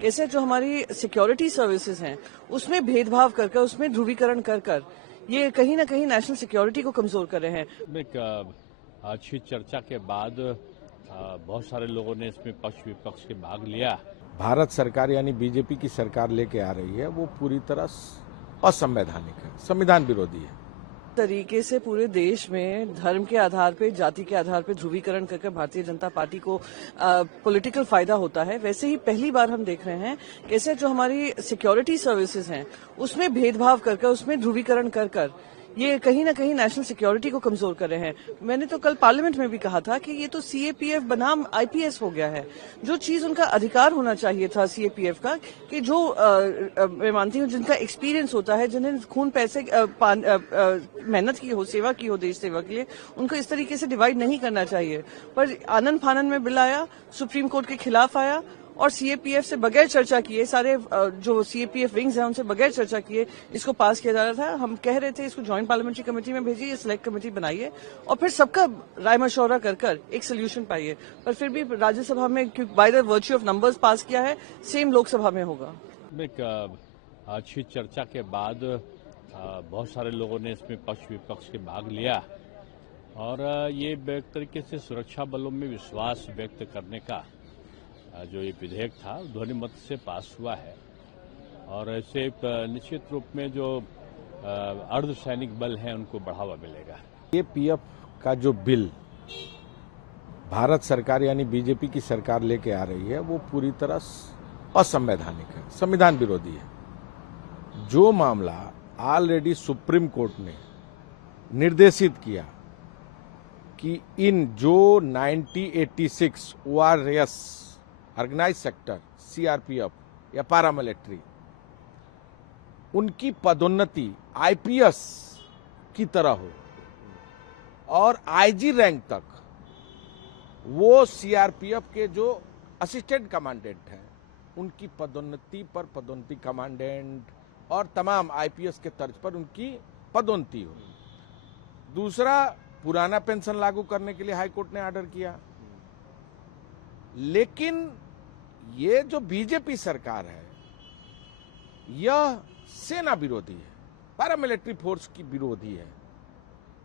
कैसे जो हमारी सिक्योरिटी सर्विसेज हैं उसमें भेदभाव कर कर, उसमें ध्रुवीकरण कर कर ये कहीं ना कहीं नेशनल सिक्योरिटी को कमजोर कर रहे हैं। एक अच्छी चर्चा के बाद बहुत सारे लोगों ने इसमें पक्ष विपक्ष के भाग लिया। भारत सरकार यानी बीजेपी की सरकार लेके आ रही है वो पूरी तरह असंवैधानिक है, संविधान विरोधी है। तरीके से पूरे देश में धर्म के आधार पे, जाति के आधार पे ध्रुवीकरण करके भारतीय जनता पार्टी को पॉलिटिकल फायदा होता है, वैसे ही पहली बार हम देख रहे हैं कैसे जो हमारी सिक्योरिटी सर्विसेज हैं उसमें भेदभाव कर कर, उसमें ध्रुवीकरण कर कर ये कहीं ना कहीं नेशनल सिक्योरिटी को कमजोर कर रहे हैं। मैंने तो कल पार्लियामेंट में भी कहा था कि ये तो सीएपीएफ बनाम आईपीएस हो गया है। जो चीज उनका अधिकार होना चाहिए था सीएपीएफ का, कि जो मैं मानती हूँ जिनका एक्सपीरियंस होता है, जिन्हें खून पैसे मेहनत की हो, सेवा की हो देश सेवा के लिए, उनको इस तरीके से डिवाइड नहीं करना चाहिए। पर आनन फानन में बिल आया, सुप्रीम कोर्ट के खिलाफ आया और सीएपीएफ से बगैर चर्चा किए, सारे जो सीएपीएफ विंग्स हैं उनसे बगैर चर्चा किए इसको पास किया जा रहा था। हम कह रहे थे इसको ज्वाइंट पार्लियामेंट्री कमेटी में भेजिए, सिलेक्ट कमेटी बनाइए और फिर सबका राय मशवरा कर कर एक सोल्यूशन पाइए। पर फिर भी राज्यसभा में by the virtue of numbers पास किया है, सेम लोकसभा में होगा। एक अच्छी चर्चा के बाद बहुत सारे लोगों ने इसमें पक्ष विपक्ष के भाग लिया और ये एक तरीके से सुरक्षा बलों में विश्वास व्यक्त करने का जो ये विधेयक था ध्वनिमत से पास हुआ है और इससे निश्चित रूप में जो अर्धसैनिक बल हैं उनको बढ़ावा मिलेगा। ये पीएफ का जो बिल भारत सरकार यानी बीजेपी की सरकार लेके आ रही है वो पूरी तरह असंवैधानिक है, संविधान विरोधी है। जो मामला ऑलरेडी सुप्रीम कोर्ट ने निर्देशित किया कि इन जो 1986 ORS ऑर्गेनाइज सेक्टर, सीआरपीएफ या पैरामिलिट्री, उनकी पदोन्नति आईपीएस की तरह हो और आईजी रैंक तक वो सीआरपीएफ के जो असिस्टेंट कमांडेंट हैं उनकी पदोन्नति पर पदोन्नति कमांडेंट और तमाम आईपीएस के तर्ज पर उनकी पदोन्नति हो। दूसरा, पुराना पेंशन लागू करने के लिए हाईकोर्ट ने ऑर्डर किया, लेकिन ये जो बीजेपी सरकार है यह सेना विरोधी है, पैरामिलिट्री फोर्स की विरोधी है।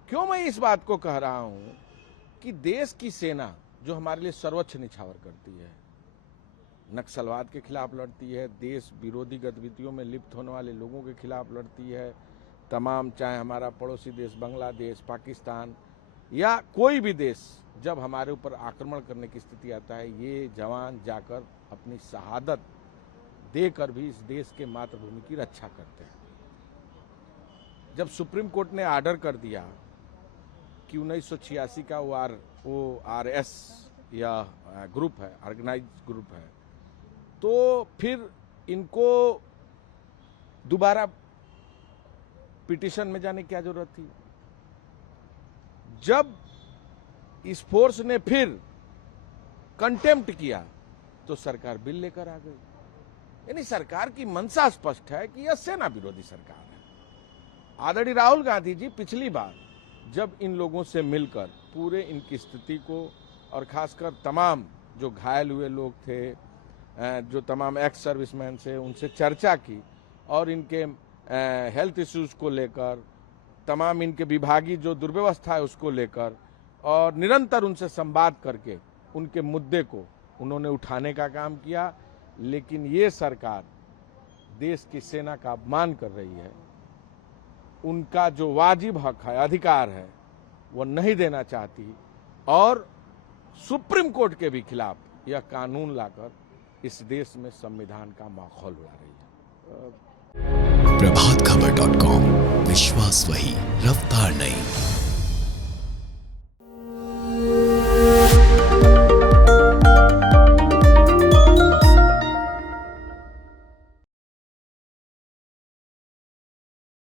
क्यों मैं इस बात को कह रहा हूं कि देश की सेना जो हमारे लिए सर्वोच्च निछावर करती है, नक्सलवाद के खिलाफ लड़ती है, देश विरोधी गतिविधियों में लिप्त होने वाले लोगों के खिलाफ लड़ती है, तमाम, चाहे हमारा पड़ोसी देश बांग्लादेश, पाकिस्तान या कोई भी देश जब हमारे ऊपर आक्रमण करने की स्थिति आता है, ये जवान जाकर अपनी शहादत देकर भी इस देश के मातृभूमि की रक्षा करते हैं। जब सुप्रीम कोर्ट ने ऑर्डर कर दिया कि 1986 का ORS या ग्रुप है, ऑर्गेनाइज ग्रुप है, तो फिर इनको दोबारा पिटीशन में जाने की क्या जरूरत थी? जब इस फोर्स ने फिर कंटेम्प्ट किया तो सरकार बिल लेकर आ गई। यानी सरकार की मंशा स्पष्ट है कि यह सेना विरोधी सरकार है। आदरणीय राहुल गांधी जी पिछली बार जब इन लोगों से मिलकर पूरे इनकी स्थिति को और खासकर तमाम जो घायल हुए लोग थे, जो तमाम एक्स सर्विसमैन से, उनसे चर्चा की और इनके हेल्थ इश्यूज को लेकर, तमाम इनके विभागीय जो दुर्व्यवस्था है उसको लेकर, और निरंतर उनसे संवाद करके उनके मुद्दे को उन्होंने उठाने का काम किया। लेकिन ये सरकार देश की सेना का अपमान कर रही है, उनका जो वाजिब हक है, अधिकार है, वो नहीं देना चाहती और सुप्रीम कोर्ट के भी खिलाफ यह कानून लाकर इस देश में संविधान का माहौल उड़ा रही है। प्रभातखबर.com, विश्वास वही, रफ्तार नहीं।